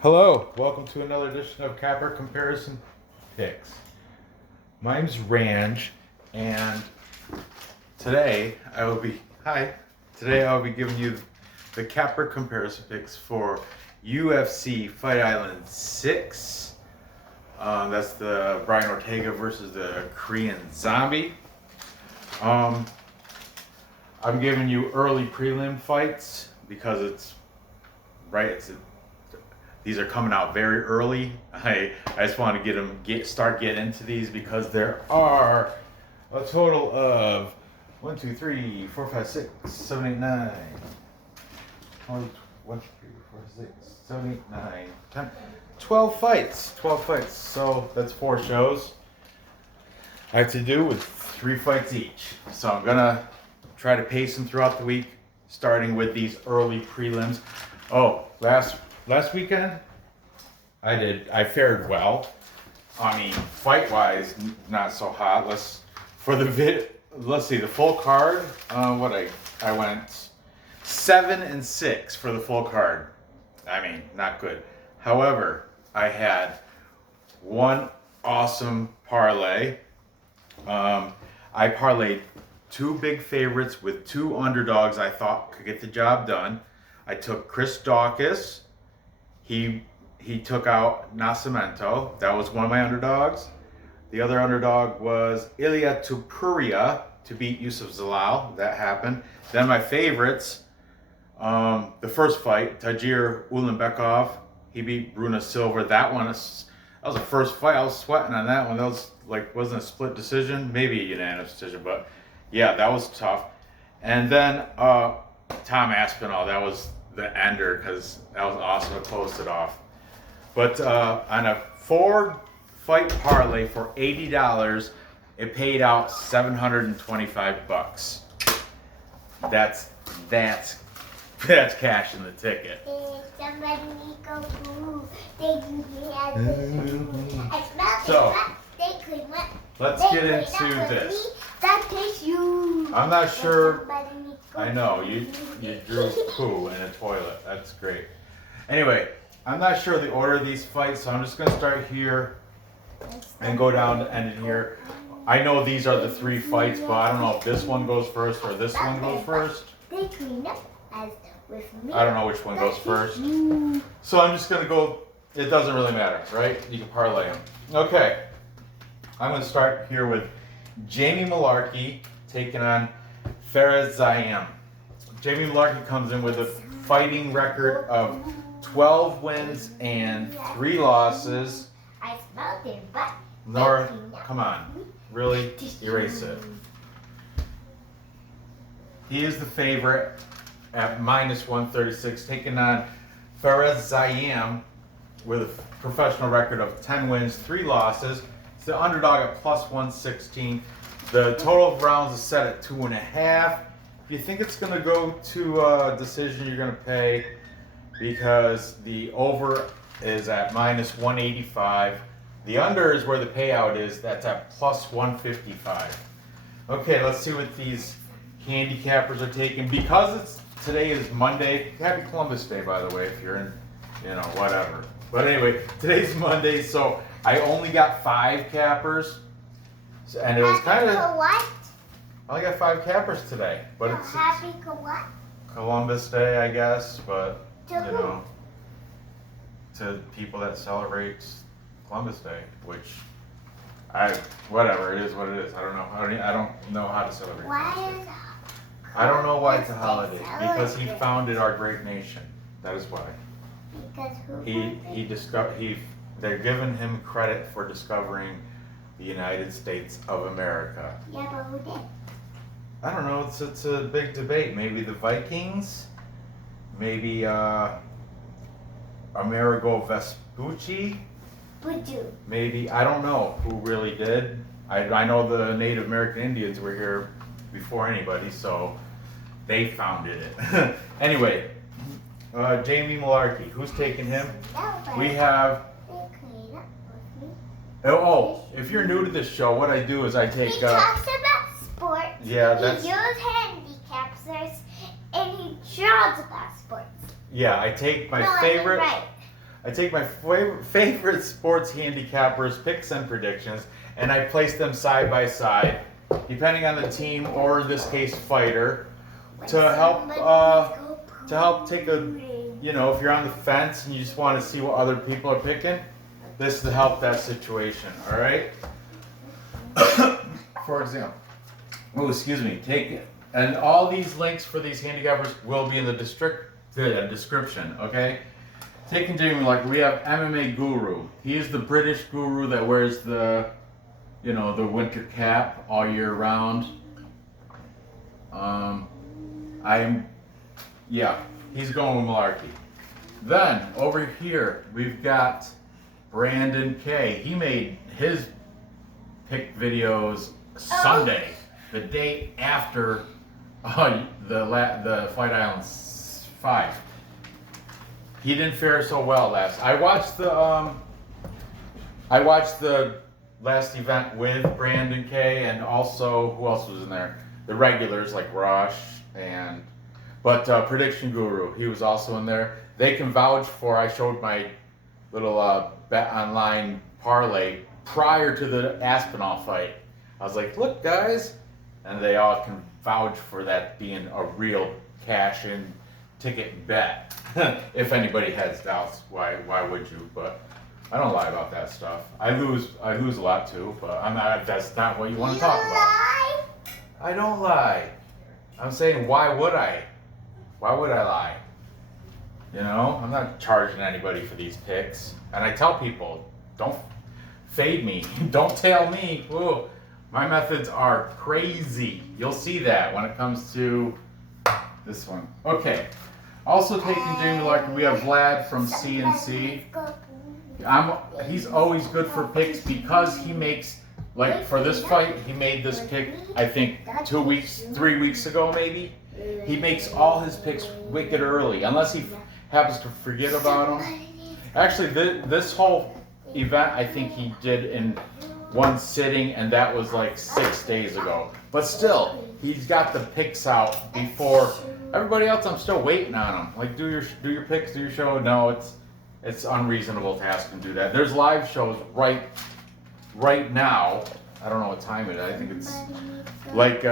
Hello, welcome to another edition of Capper Comparison Picks. My name's Ranj, and today I will be giving you the Capper Comparison Picks for UFC Fight Island 6. That's the Brian Ortega versus the Korean Zombie. I'm giving you early prelim fights because these are coming out very early. I just want to start getting into these because there are a total of 1, 2, 3, 4, 5, 6, 7, 8, 9. 1, 2, 3, 4, 6, 7, 8, 9, 10, 12 fights. 12 fights. So that's 4 shows. I have to do with 3 fights each. So I'm gonna try to pace them throughout the week, starting with these early prelims. Oh, last weekend, I fared well. I mean, fight-wise, not so hot. Let's see, the full card, I went 7-6 for the full card. I mean, not good. However, I had one awesome parlay. I parlayed 2 big favorites with 2 underdogs I thought could get the job done. I took Chris Daukaus. He took out Nascimento. That was one of my underdogs. The other underdog was Ilia Topuria to beat Yusuf Zalal. That happened. Then my favorites, the first fight, Tagir Ulanbekov. He beat Bruno Silva. That was the first fight. I was sweating on that one. That was wasn't a split decision, maybe a unanimous decision, but yeah, that was tough. And then Tom Aspinall, that was the ender because that was awesome. It closed it off. But on a 4-fight parlay for $80, it paid out $725. That's cash in the ticket. So let's get into this. I'm not sure. I know you drew poo in a toilet. That's great. Anyway, I'm not sure the order of these fights, so I'm just going to start here and go down to end it here. I know these are the 3 fights, but I don't know if this one goes first or this one goes first. I don't know which one goes first. So I'm just going to go, it doesn't really matter, right? You can parlay them. Okay, I'm going to start here with Jamie Mullarkey taking on Fares Ziam. Jamie Mullarkey comes in with a fighting record of 12 wins and 3 losses. I smelled it, but Nora, come on. Really? Erase it. He is the favorite at -136, taking on Fares Ziam with a professional record of 10 wins, 3 losses. It's the underdog at +116. The total of rounds is set at 2.5. If you think it's going to go to a decision, you're going to pay because the over is at -185. The under is where the payout is. That's at +155. Okay, let's see what these handicappers are taking. Because today is Monday. Happy Columbus Day, by the way, if you're in, whatever. But anyway, today's Monday, so I only got 5 cappers. And it was kind of. What? I only got 5 cappers today, but it's Happy what? Columbus Day, I guess. But To to people that celebrate Columbus Day, which whatever, it is what it is. I don't know. I don't know how to celebrate. I don't know why it's a holiday because he founded our great nation. That is why. Because they're giving him credit for discovering the United States of America. Yeah, but who did? I don't know. It's a big debate. Maybe the Vikings. Maybe Amerigo Vespucci. Buju. Maybe, I don't know who really did. I know the Native American Indians were here before anybody, so they founded it. Anyway, Jamie Mullarkey, who's taking him? We have. Oh, if you're new to this show, what I do is I take. He talks about sports. Yeah, that's. He uses handicaps and he draws about sports. Yeah, I take my No, favorite. Right. I take my favorite sports handicappers, picks, and predictions, and I place them side by side, depending on the team or in this case fighter, to help take a, you know, if you're on the fence and you just want to see what other people are picking, this is to help that situation. All right. For example, oh excuse me, and all these links for these handicappers will be in the description. Okay. Taking Jamie, like we have MMA Guru. He is the British guru that wears the, you know, the winter cap all year round. He's going with Mullarkey. Then over here we've got Brandon K. He made his pick videos Sunday, the day after the Fight Island 5. He didn't fare so well last. I watched the last event with Brandon K. and also who else was in there? The regulars like Rush but Prediction Guru. He was also in there. They can vouch for. I showed my little bet online parlay prior to the Aspinall fight. I was like, look guys, and they all can vouch for that being a real cash-in ticket bet. If anybody has doubts, why would you? But I don't lie about that stuff. I lose a lot too, but I'm not. That's not what you want to talk about. I don't lie. I'm saying, why would I? Why would I lie? You know, I'm not charging anybody for these picks, and I tell people, don't fade me, don't tail me. Ooh, my methods are crazy. You'll see that when it comes to this one. Okay. Also taking Jamie Larkin, we have Vlad from CNC. He's always good for picks because he makes, like for this fight, he made this pick, I think 3 weeks ago maybe. He makes all his picks wicked early, unless he happens to forget about them. Actually, this whole event, I think he did in one sitting, and that was like 6 days ago. But still, he's got the picks out before everybody else. I'm still waiting on him. Like, do your picks, do your show. No, it's unreasonable to ask him to do that. There's live shows right now. I don't know what time it is. I think it's like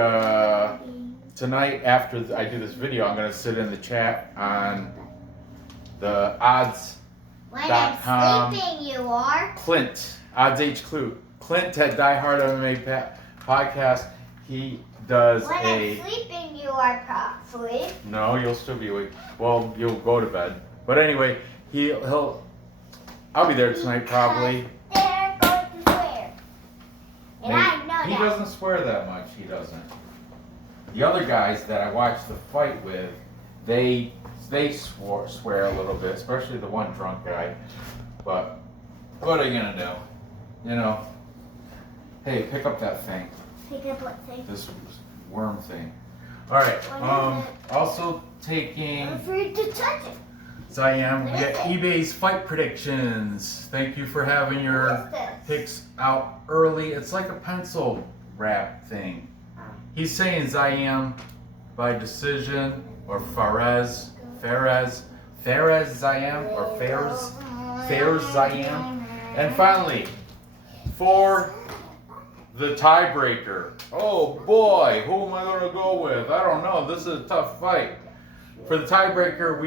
tonight after I do this video, I'm gonna sit in the chat on the odds.com. When I'm sleeping, you are. Clint, Odds H. Clint at Die Hard MMA podcast. He does when I'm sleeping, you are probably. No, you'll still be awake. Well, you'll go to bed. But anyway, I'll be there tonight probably. They're going to swear. And Maybe. I know He that. doesn't swear that much. He doesn't. The other guys that I watched the fight with, they swear a little bit, especially the one drunk guy. But what are you gonna do? You know. Hey, pick up that thing. Pick up what thing? This worm thing. All right. Also taking. I'm afraid to touch it. Ziam, we got eBay's fight predictions. Thank you for having your What's this? picks out early. It's like a pencil wrap thing. He's saying Ziam by decision, or Fares Ziam, or Fares Ziam. And finally, for the tiebreaker. Oh boy, who am I going to go with? I don't know. This is a tough fight. For the tiebreaker,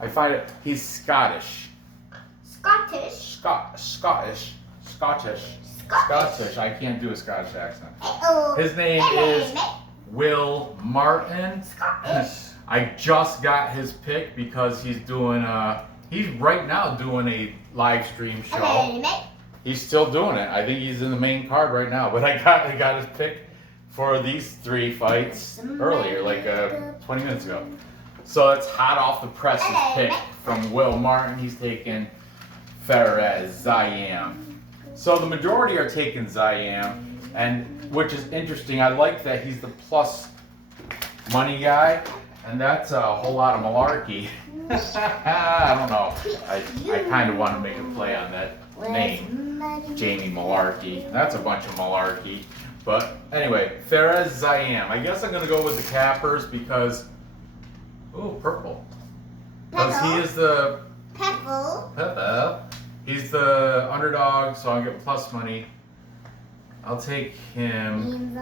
I find it, he's Scottish. Scottish. Scottish. I can't do a Scottish accent. His name is Will Martin. I just got his pick because he's right now doing a live stream show. He's still doing it. I think he's in the main card right now. But I got his pick for these 3 fights earlier, like 20 minutes ago. So it's hot off the press, his pick from Will Martin. He's taking Fares Ziam. So the majority are taking Ziam, and which is interesting. I like that he's the plus money guy, and that's a whole lot of malarkey. I don't know. I kind of want to make a play on that name, Jamie Mullarkey. That's a bunch of malarkey. But anyway, Fares Ziam. I guess I'm going to go with the cappers because, ooh, purple. Because he is the He's the underdog, so I'll get plus money. I'll take him.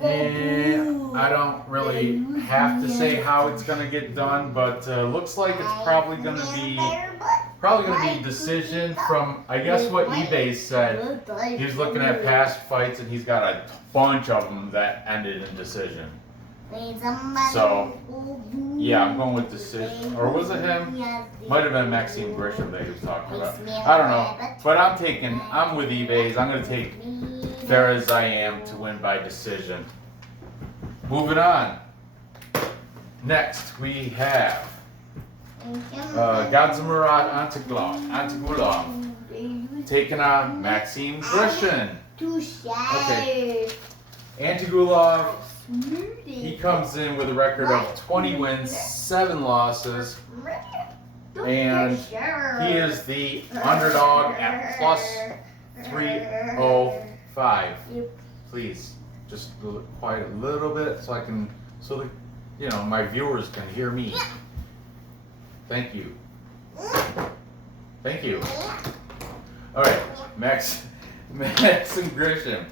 And I don't really have to say how it's gonna get done, but looks like it's probably gonna be decision from, I guess what eBay said. He was looking at past fights and he's got a bunch of them that ended in decision. So yeah, I'm going with decision. Or was it him? Might have been Maxim Grishin that he was talking about. I don't know. But I'm with eBay's. I'm gonna take Ziam to win by decision. Moving on. Next we have Gadzhimurad Antigulov taking on Maxim Grishin. Okay. Antigulov, he comes in with a record of 20 wins, 7 losses, and he is the underdog at plus 305. Please, just quiet a little bit so my viewers can hear me. Thank you. Thank you. All right, Maxim Grishin.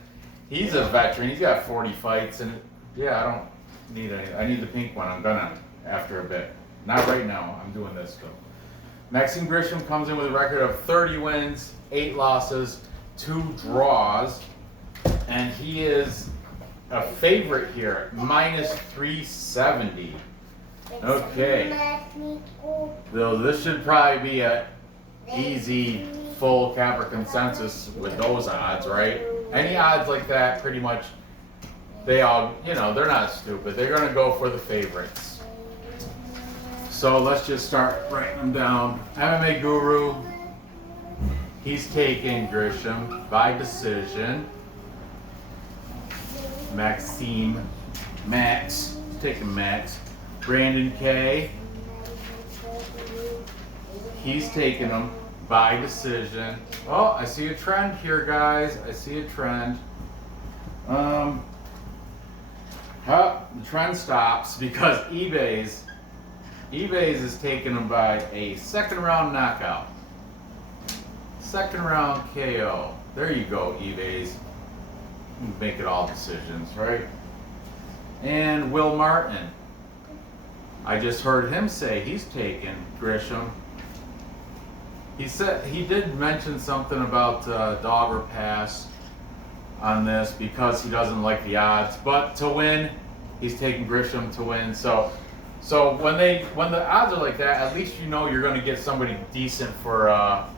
He's a veteran. He's got 40 fights, and yeah, I don't need any. I need the pink one. I'm gonna after a bit. Not right now. I'm doing this though. Maxim Grishin comes in with a record of 30 wins, 8 losses, 2 draws, and he is a favorite here, minus 370. Okay. Though this should probably be a easy full capper consensus with those odds, right? Any odds like that, pretty much, they all, they're not stupid. They're going to go for the favorites. So let's just start writing them down. MMA Guru, he's taking Grishin by decision. Maxim, Max, he's taking Max. Brandon K, he's taking him by decision. Oh, I see a trend here, guys. I see a trend. The trend stops because eBay's is taking him by a second round knockout. Second round KO. There you go, eBay's. Make it all decisions, right? And Will Martin. I just heard him say he's taking Grishin. He said he did mention something about dog or pass on this because he doesn't like the odds. But to win, he's taking Grishin to win. So when the odds are like that, at least you're going to get somebody decent for a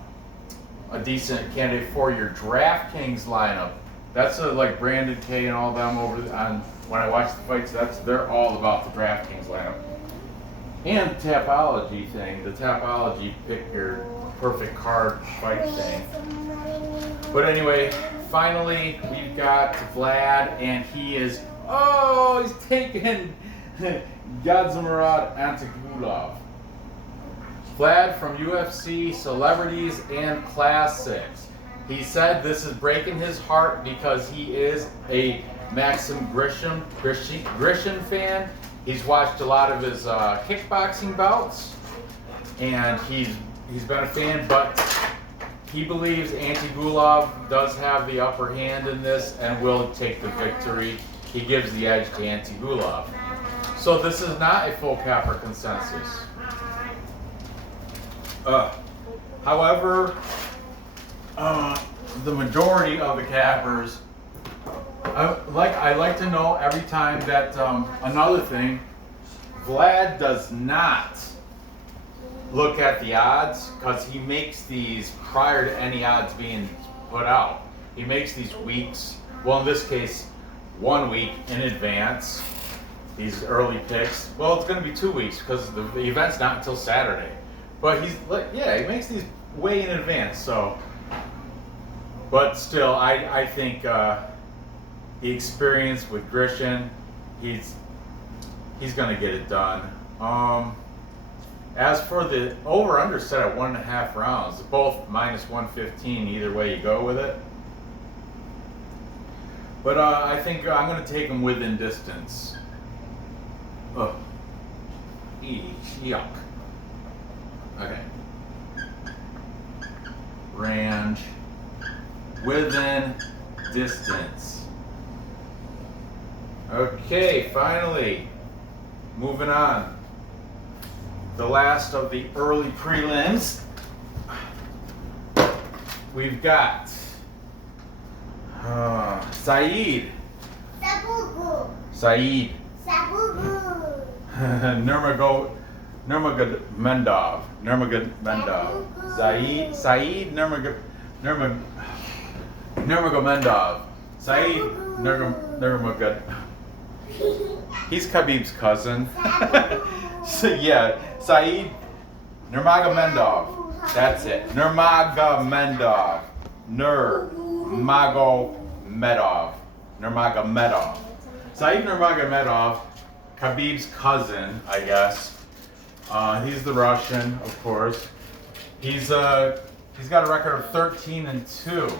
decent candidate for your DraftKings lineup. That's like Brandon K and all them over on when I watch the fights. They're all about the DraftKings lineup. And the Tapology thing, the Tapology pick your perfect card fight thing. But anyway, finally we've got Vlad, and he's taking Gadzhimurad Antigulov. Vlad from UFC, Celebrities, and Classics. He said this is breaking his heart because he is a Maxim Grishin fan. He's watched a lot of his kickboxing bouts, and he's been a fan, but he believes Antigulov does have the upper hand in this and will take the victory. He gives the edge to Antigulov. So this is not a full capper consensus. However, the majority of the cappers, I like to know every time that another thing, Vlad does not look at the odds because he makes these prior to any odds being put out. He makes these weeks, well in this case, 1 week in advance, these early picks. Well, it's going to be 2 weeks because the event's not until Saturday. But he makes these way in advance. So, but still, I think the experience with Grishin, he's going to get it done. As for the over-under set at 1.5 rounds, both minus 115 either way you go with it. But I think I'm going to take him within distance. Ugh. Yuck. Okay. within distance. Okay, finally, moving on. The last of the early prelims. We've got Saeed. Sabugu. Saeed. Sabugu. Nurmagomedov. Saeed Nurmagomedov. Saeed Nurmagomedov. He's Khabib's cousin. So yeah, Saeed Nurmagomedov. That's it. Nurmagomedov. Nurmagomedov. Saeed Nurmagomedov, Khabib's cousin, I guess. He's the Russian, of course. He's got a record of 13-2.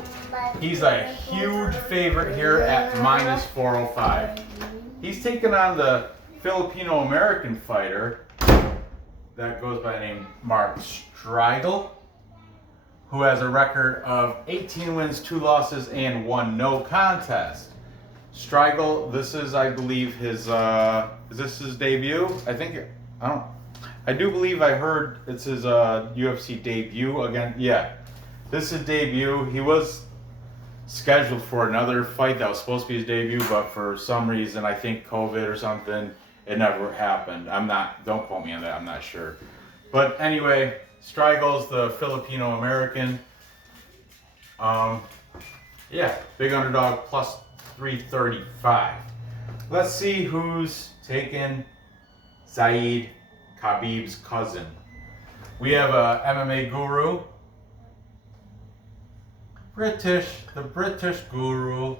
He's a huge favorite here at -405. He's taken on the Filipino-American fighter that goes by the name Mark Striegl, who has a record of 18 wins, 2 losses, and 1 no contest. Striegl, this is, I believe, his, is this his debut? I do believe I heard it's his UFC debut again. Yeah, this is his debut. He was scheduled for another fight that was supposed to be his debut, but for some reason, I think COVID or something, it never happened. Don't quote me on that, I'm not sure. But anyway, Striegl's the Filipino-American. Yeah, big underdog, plus 335. Let's see who's taking Saeed, Khabib's cousin. We have a MMA guru. The British guru.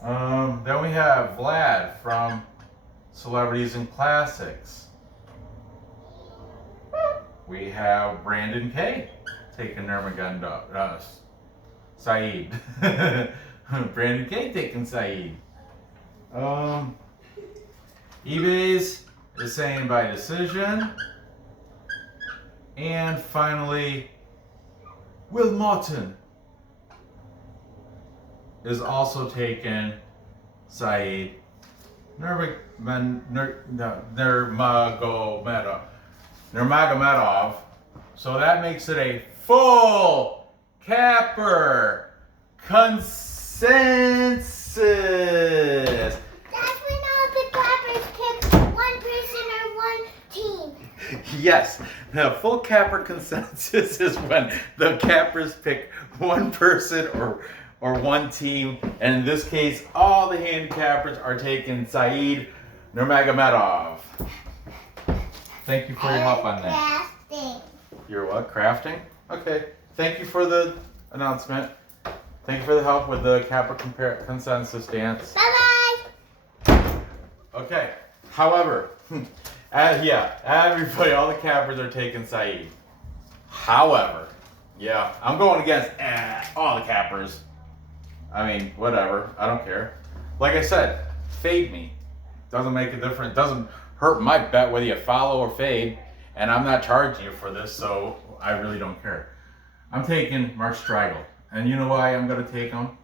Then we have Vlad from Celebrities and Classics. We have Brandon K taking Nurmagomedov. Saeed. Brandon K taking Saeed. eBay's is saying by decision. And finally, Will Martin is also taking Saeed Nurmagomedov. So that makes it a full capper consensus. That's when all the clappers pick one person or one team. Yes, the full capper consensus is when the cappers pick one person or one team. And in this case, all the handicappers are taking Saeed Nurmagomedov. Thank you for your help on that. Crafting. You're what? Crafting? Okay. Thank you for the announcement. Thank you for the help with the capper consensus dance. Bye-bye. Okay. However, everybody, all the cappers are taking Saeed. However, yeah, I'm going against all the cappers. I mean, whatever. I don't care. Like I said, fade me. Doesn't make a difference. Doesn't hurt my bet whether you follow or fade. And I'm not charging you for this, so I really don't care. I'm taking Mark Striegl. And you know why I'm going to take him?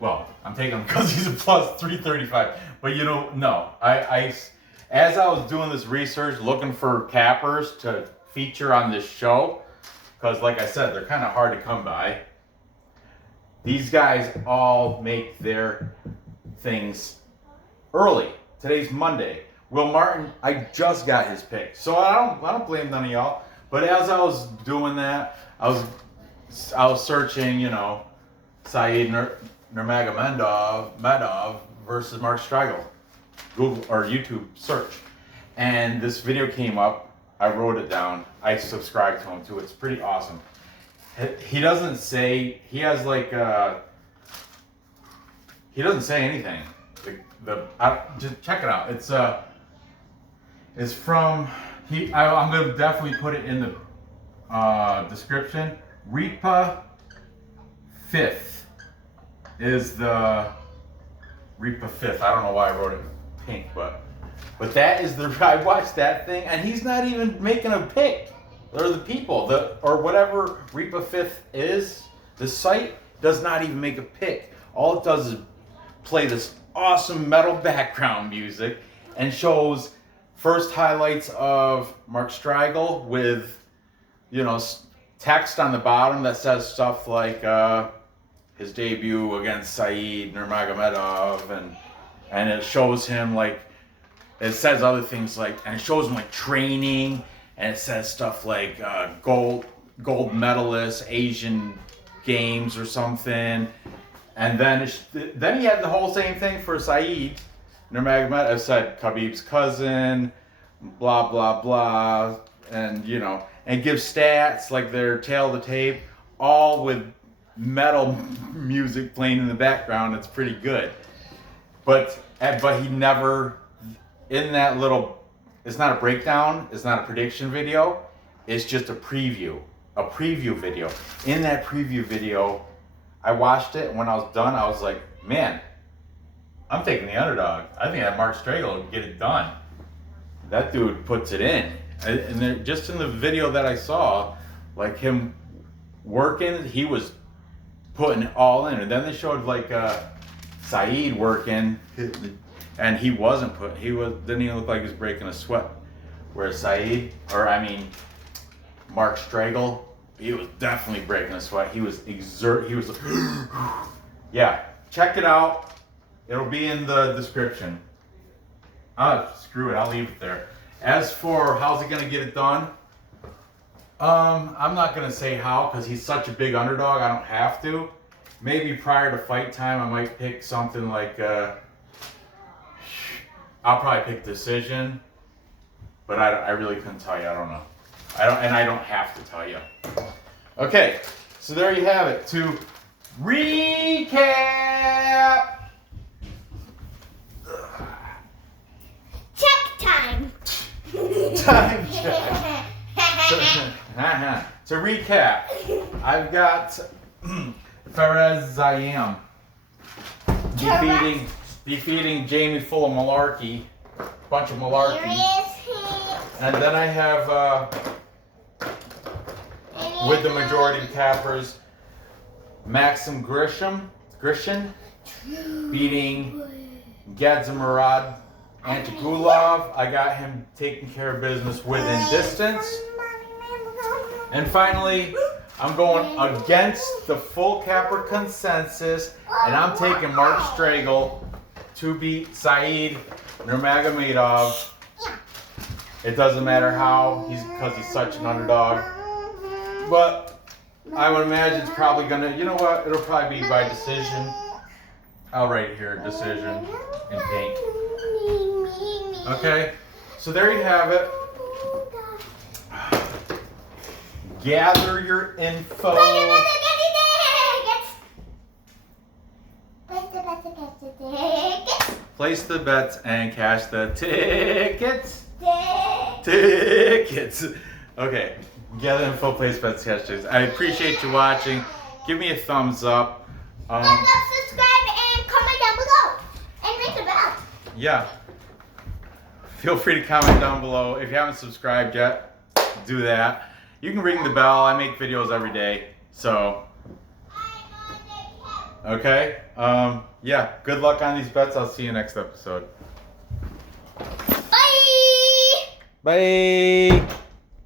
Well, I'm taking him because he's a plus 335. But no. As I was doing this research, looking for cappers to feature on this show, because like I said, they're kind of hard to come by. These guys all make their things early. Today's Monday. Will Martin, I just got his pick, so I don't blame none of y'all. But as I was doing that, I was searching, Saeed Nurmagomedov versus Mark Striegl, Google or YouTube search, and this video came up. I wrote it down. I subscribed to him too. It's pretty awesome. He doesn't say, he has like he doesn't say anything. Just check it out. It's from I'm gonna definitely put it in the description. Repa 5th is the Repa 5th. I don't know why I wrote it pink, but that is I watched that thing, and he's not even making a pick. Or the people, or whatever Repa 5th is, The site does not even make a pick. All it does is play this awesome metal background music and shows first highlights of Mark Striegl with, you know, text on the bottom that says stuff like his debut against Saeed Nurmagomedov, and it shows him like, it says other things like, and it shows him like training, and it says stuff like gold medalist, Asian Games or something, and then he had the whole same thing for Saeed Nurmagomedov. It said Khabib's cousin, blah blah blah, and you know, and gives stats like their tail of the tape, all with metal music playing in the background. It's pretty good, but he never, in that little, it's not a breakdown, it's not a prediction video, it's just a preview video. In that preview video, I watched it, and when I was done, I was like, man, I'm taking the underdog. I think that Mark Striegl will get it done. That dude puts it in. And just in the video that I saw, like him working, he was putting it all in. And then they showed like Saeed working, and he wasn't didn't even look like he was breaking a sweat. Whereas Mark Striegl, he was definitely breaking a sweat. He was like, yeah, check it out. It'll be in the description. Screw it, I'll leave it there. As for how's he gonna get it done, I'm not gonna say how, because he's such a big underdog. I don't have to. Maybe prior to fight time, I might pick something like I'll probably pick decision, but I really couldn't tell you. I don't know. I don't have to tell you. Okay, so there you have it. To recap. Time check. To recap, I've got Ziam defeating Jamie full of Mullarkey, bunch of Mullarkey, and then I have with the majority cappers, Maxim Grishin beating Gadzhimurad. Antigulov, I got him taking care of business within distance. And finally, I'm going against the full capper consensus, and I'm taking Mark Striegl to beat Saeed Nurmagomedov. It doesn't matter how, because he's such an underdog. But I would imagine it's probably gonna, you know what, it'll probably be by decision. I'll write here, decision in pink. Okay, so there you have it. Gather your info. Place the bets and cash the tickets. Tickets. Okay, gather info, place bets, cash tickets. I appreciate you watching. Give me a thumbs up. Thumbs up, subscribe, and comment down below. And ring the bell. Yeah. Feel free to comment down below. If you haven't subscribed yet, do that. You can ring the bell. I make videos every day. So, okay. Yeah, good luck on these bets. I'll see you next episode. Bye. Bye.